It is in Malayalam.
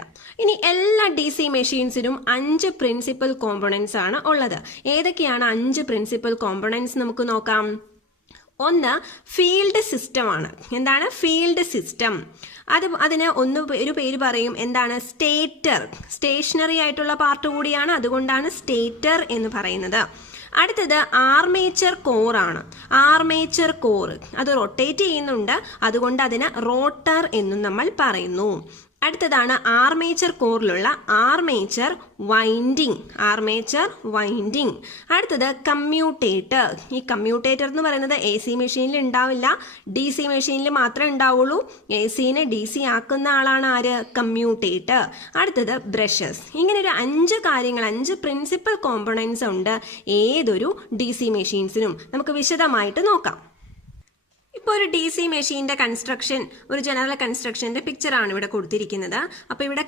ആയിട്ട്. ഇനി എല്ലാ DC മെഷീൻസിനും 5 പ്രിൻസിപ്പൽ കോമ്പോണൻസ് ആണ് ഉള്ളത്. ഏതൊക്കെയാണ് 5 പ്രിൻസിപ്പൽ കോമ്പോണൻസ് നമുക്ക് നോക്കാം. ഒന്ന് ഫീൽഡ് സിസ്റ്റം ആണ്. എന്താണ് ഫീൽഡ് സിസ്റ്റം? അതിന് ഒരു പേര് പറയും. എന്താണ്? സ്റ്റേറ്റർ. സ്റ്റേഷനറി ആയിട്ടുള്ള പാർട്ട് കൂടിയാണ്, അതുകൊണ്ടാണ് സ്റ്റേറ്റർ എന്ന് പറയുന്നത്. അടുത്തത് ആർമേച്ചർ കോർ ആണ്. ആർമേച്ചർ കോർ അത് റൊട്ടേറ്റ് ചെയ്യുന്നുണ്ട്, അതുകൊണ്ട് അതിന് റോട്ടർ എന്നും നമ്മൾ പറയുന്നു. അടുത്തതാണ് ആർമേച്ചർ കോറിലുള്ള ആർമേച്ചർ വൈൻഡിങ്. Armature winding. അടുത്തത് കമ്മ്യൂട്ടേറ്റർ. ഈ കമ്മ്യൂട്ടേറ്റർ എന്ന് പറയുന്നത് AC മെഷീനിൽ ഉണ്ടാവില്ല, DC മെഷീനിൽ മാത്രമേ ഉണ്ടാവുള്ളൂ. ACനെ DC ആക്കുന്ന ആളാണ് ആര്? കമ്മ്യൂട്ടേറ്റർ. അടുത്തത് ബ്രഷസ്. ഇങ്ങനെ ഒരു 5 കാര്യങ്ങൾ, 5 പ്രിൻസിപ്പൽ കോമ്പോണൻസ് ഉണ്ട് ഏതൊരു DC മെഷീൻസിനും. നമുക്ക് വിശദമായിട്ട് നോക്കാം. ഇപ്പോൾ ഒരു DC മെഷീന്റെ കൺസ്ട്രക്ഷൻ, ഒരു ജനറൽ കൺസ്ട്രക്ഷന്റെ പിക്ചറാണ് ഇവിടെ കൊടുത്തിരിക്കുന്നത്. അപ്പോൾ ഇവിടെ